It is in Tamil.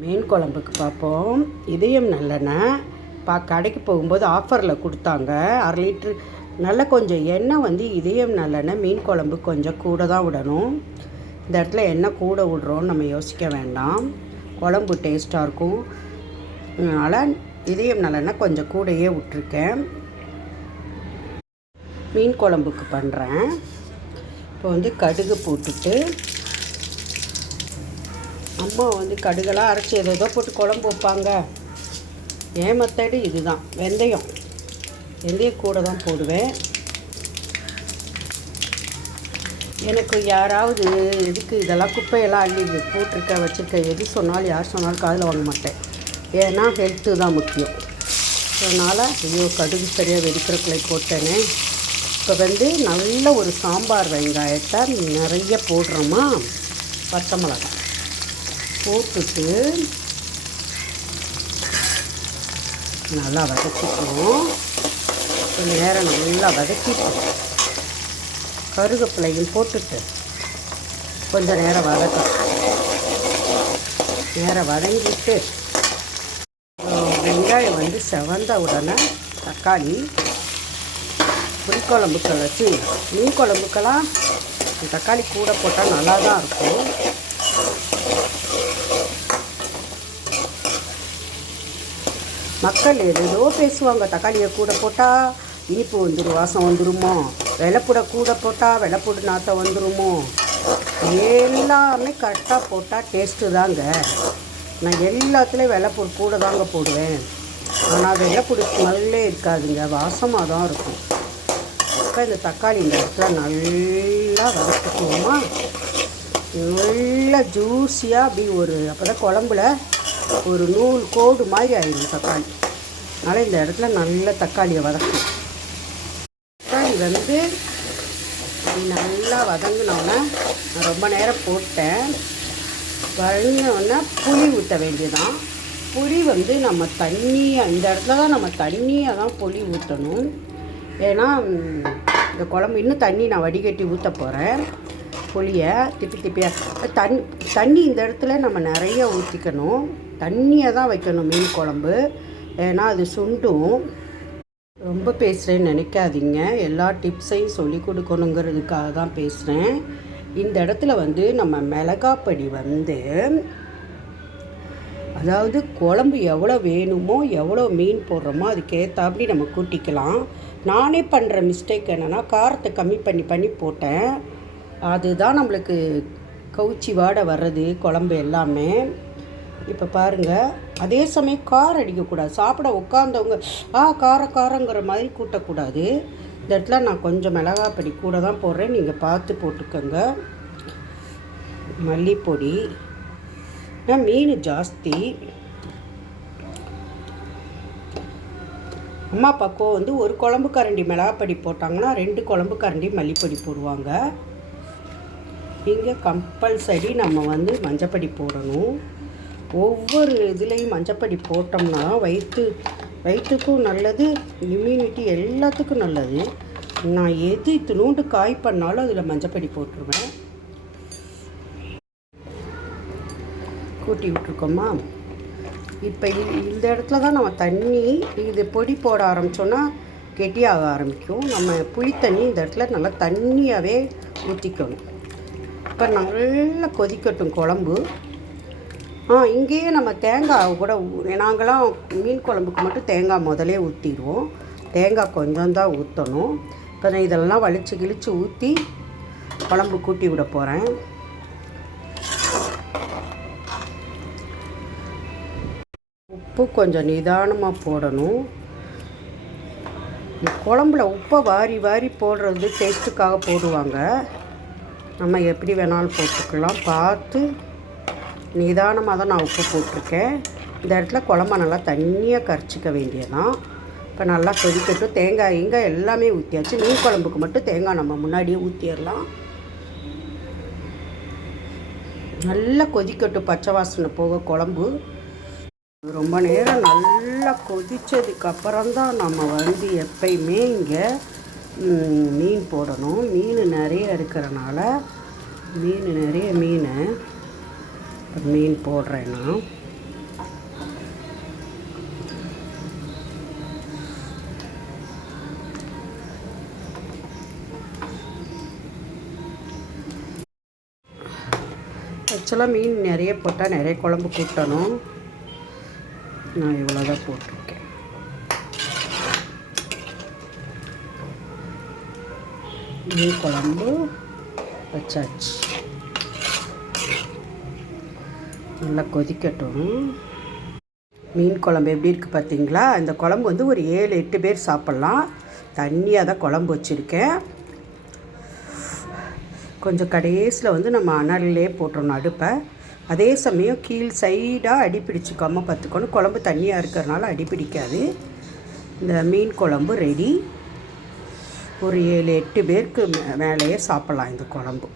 மீன் குழம்புக்கு பார்ப்போம். இதயம் நல்லெண்ணெய் கடைக்கு போகும்போது ஆஃபரில் கொடுத்தாங்க. 1/2 லிட்ரு நல்லா கொஞ்சம் எண்ணெய் இதயம் நல்லெண்ணெய். மீன் குழம்பு கொஞ்சம் கூட தான் விடணும். இந்த இடத்துல எண்ணெய் கூட விடுறோன்னு நம்ம யோசிக்க வேண்டாம், குழம்பு டேஸ்ட்டாக இருக்கும். அதனால் இதயம் நல்லெண்ணெய் கொஞ்சம் கூடையே விட்டுருக்கேன். மீன் குழம்புக்கு பண்ணுறேன். இப்போ கடுகு போட்டுட்டு, அம்மா கடுகெல்லாம் அரைச்சி ஏதோ போட்டு குழம்பு வைப்பாங்க. என் மெத்தடு இதுதான். வெந்தயம் கூட தான் போடுவேன். எனக்கு யாராவது எதுக்கு இதெல்லாம் குப்பையெல்லாம் அள்ளி போட்டிருக்க வச்சுருக்க எது சொன்னாலும் யார் சொன்னாலும் காதில் வாங்க மாட்டேன். ஏன்னா ஹெல்த்து தான் முக்கியம். அதனால் கடுகு சரியாக வெடிக்கிறக்குள்ளே போட்டேனே. இப்போ நல்ல ஒரு சாம்பார் வெங்காயத்தை நிறைய போடுறோமா, பச்சை மிளகாய் போட்டுட்டு நல்லா வதக்கிக்குவோம். கொஞ்சம் நேரம் நல்லா வதக்கிப்போம். கருவேப்பிலையும் போட்டுட்டு கொஞ்சம் நேரம் வதங்கிட்டு வெங்காயம் செவந்த உடனே தக்காளி, புளிக்குழம்புக்கள் வச்சு மீன் குழம்புக்கெல்லாம் தக்காளி கூட போட்டால் நல்லா தான் இருக்கும். மக்கள் ஏதோ பேசுவாங்க, தக்காளியை கூட போட்டால் இனிப்பு வந்துடும், வாசம் வந்துடுமோ, வெள்ளைப்பூட கூட போட்டால் வெள்ளைப்பூடு நாற்றம் வந்துடுமோ. எல்லாமே கரெக்டாக போட்டால் டேஸ்ட்டு தாங்க. நான் எல்லாத்துலேயும் வெள்ளைப்பூடு கூட தாங்க போடுவேன். ஆனால் வெள்ளைப்பூடு ஸ்மெல்லே இருக்காதுங்க, வாசமாக தான் இருக்கும். இப்போ இந்த தக்காளி இந்த இடத்துல நல்லா வதக்கிக்குவோமா, நல்லா ஜூஸியாக அப்படி அப்போ தான் குழம்புல ஒரு நூல் கோடு மாதிரி ஆயிடும் தக்காளி. அதனால் இந்த இடத்துல நல்ல தக்காளியை வதக்கணும். தக்காளி நல்லா வதங்கினோன்னே நான் ரொம்ப நேரம் போட்டேன். வதங்கினோடனே புளி ஊற்ற வேண்டியதான். புளி நம்ம தண்ணியை இந்த இடத்துல தான் நம்ம தண்ணியை தான் புளி ஊற்றணும். ஏன்னா இந்த குழம்பு இன்னும் தண்ணி நான் வடிகட்டி ஊற்ற போகிறேன். புளியை திப்பியாக தண்ணி இந்த இடத்துல நம்ம நிறைய ஊற்றிக்கணும். தண்ணியை தான் வைக்கணும் மீன் குழம்பு, ஏன்னா அது சுண்டும். ரொம்ப பேசுகிறேன்னு நினைக்காதீங்க, எல்லா டிப்ஸையும் சொல்லி கொடுக்கணுங்கிறதுக்காக தான் பேசுகிறேன். இந்த இடத்துல நம்ம மிளகாப்பொடி அதாவது குழம்பு எவ்வளோ வேணுமோ, எவ்வளோ மீன் போடுறோமோ அதுக்கேற்றாப்படி நம்ம கூட்டிக்கலாம். நானே பண்ணுற மிஸ்டேக் என்னென்னா, காரத்தை கம்மி பண்ணி போட்டேன். அதுதான் நம்மளுக்கு கவுச்சி வாடை வர்றது குழம்பு எல்லாமே. இப்போ பாருங்கள், அதே சமயம் காரம் அடிக்கக்கூடாது. சாப்பிட உட்காந்தவங்க காரங்கிற மாதிரி கூட்டக்கூடாது. இந்த இடத்துல நான் கொஞ்சம் மிளகாப்பொடி கூட தான் போடுறேன், நீங்கள் பார்த்து போட்டுக்கோங்க. மல்லிப்பொடி, மீன் ஜாஸ்தி. அம்மா பக்கம் ஒரு குழம்பு கரண்டி மிளகாப்பொடி போட்டாங்கன்னா 2 குழம்பு கரண்டி மல்லிப்பொடி போடுவாங்க. இங்கே கம்பல்சரி நம்ம மஞ்சப்பொடி போடணும். ஒவ்வொரு இதுலேயும் மஞ்சப்பொடி போட்டோம்னா வயிற்றுக்கும் நல்லது, இம்யூனிட்டி எல்லாத்துக்கும் நல்லது. நான் எது இத்தினூண்டு காய் பண்ணாலும் அதில் மஞ்சப்பொடி போட்டுருவேன். கூட்டி விட்டுருக்கோமா. இப்போ இந்த இடத்துல தான் நம்ம தண்ணி இது பொடி போட ஆரம்பித்தோன்னா கெட்டியாக ஆரம்பிக்கும். நம்ம புளி தண்ணி இந்த இடத்துல நல்லா தண்ணியாகவே ஊற்றிக்கணும். இப்போ நல்லா கொதிக்கட்டும் குழம்பு. இங்கேயே நம்ம தேங்காய் கூட நாங்களாம் மீன் குழம்புக்கு மட்டும் தேங்காய் முதலே ஊற்றிடுவோம். தேங்காய் கொஞ்சம் தான் ஊற்றணும். இப்போ நான் இதெல்லாம் கிழிச்சு ஊற்றி குழம்பு கூட்டி விட போகிறேன். உப்பு கொஞ்சம் நிதானமாக போடணும். குழம்புல உப்பை வாரி போடுறது டேஸ்ட்டுக்காக போடுவாங்க. நம்ம எப்படி வேணாலும் போட்டுக்கலாம். பார்த்து நிதானமாக தான் நான் உப்பு போட்டிருக்கேன். இந்த இடத்துல குழம்பை நல்லா தண்ணியாக கரைச்சிக்க வேண்டியதான். இப்போ நல்லா கொதிக்கட்டும். தேங்காய் எல்லாமே ஊற்றியாச்சு. மீன் குழம்புக்கு மட்டும் தேங்காய் நம்ம முன்னாடியே ஊற்றிடலாம். நல்லா கொதிக்கட்டும், பச்சை வாசனை போக குழம்பு. ரொம்ப நேரம் நல்லா கொதித்ததுக்கப்புறம்தான் நம்ம எப்பயுமே இங்கே மீன் போடணும். மீன் நிறைய இருக்கிறனால மீன் போடுறேன்னா ஆக்சுவலாக மீன் நிறைய போட்டால் நிறைய குழம்பு கூட்டணும். நான் இவ்வளோ தான் போட்டிருக்கேன். மீன் குழம்பு வச்சாச்சு. நல்லா கொதிக்கட்டும். மீன் குழம்பு எப்படி இருக்குது பார்த்தீங்களா? இந்த குழம்பு வந்து ஒரு 7-8 பேர் சாப்பிட்லாம். தண்ணியாக தான் குழம்பு வச்சுருக்கேன். கொஞ்சம் கடைசியில் வந்து நம்ம அனல்லே போட்டுறணும் அடுப்பை. அதே சமயம் கீழ் சைடாக அடிப்பிடிச்சிக்காமல் பார்த்துக்கணும். குழம்பு தண்ணியாக இருக்கிறதுனால அடிப்பிடிக்காது. இந்த மீன் குழம்பு ரெடி. ஒரு 7-8 பேருக்கு மேலேயே சாப்பிட்லாம் இந்த குழம்பு.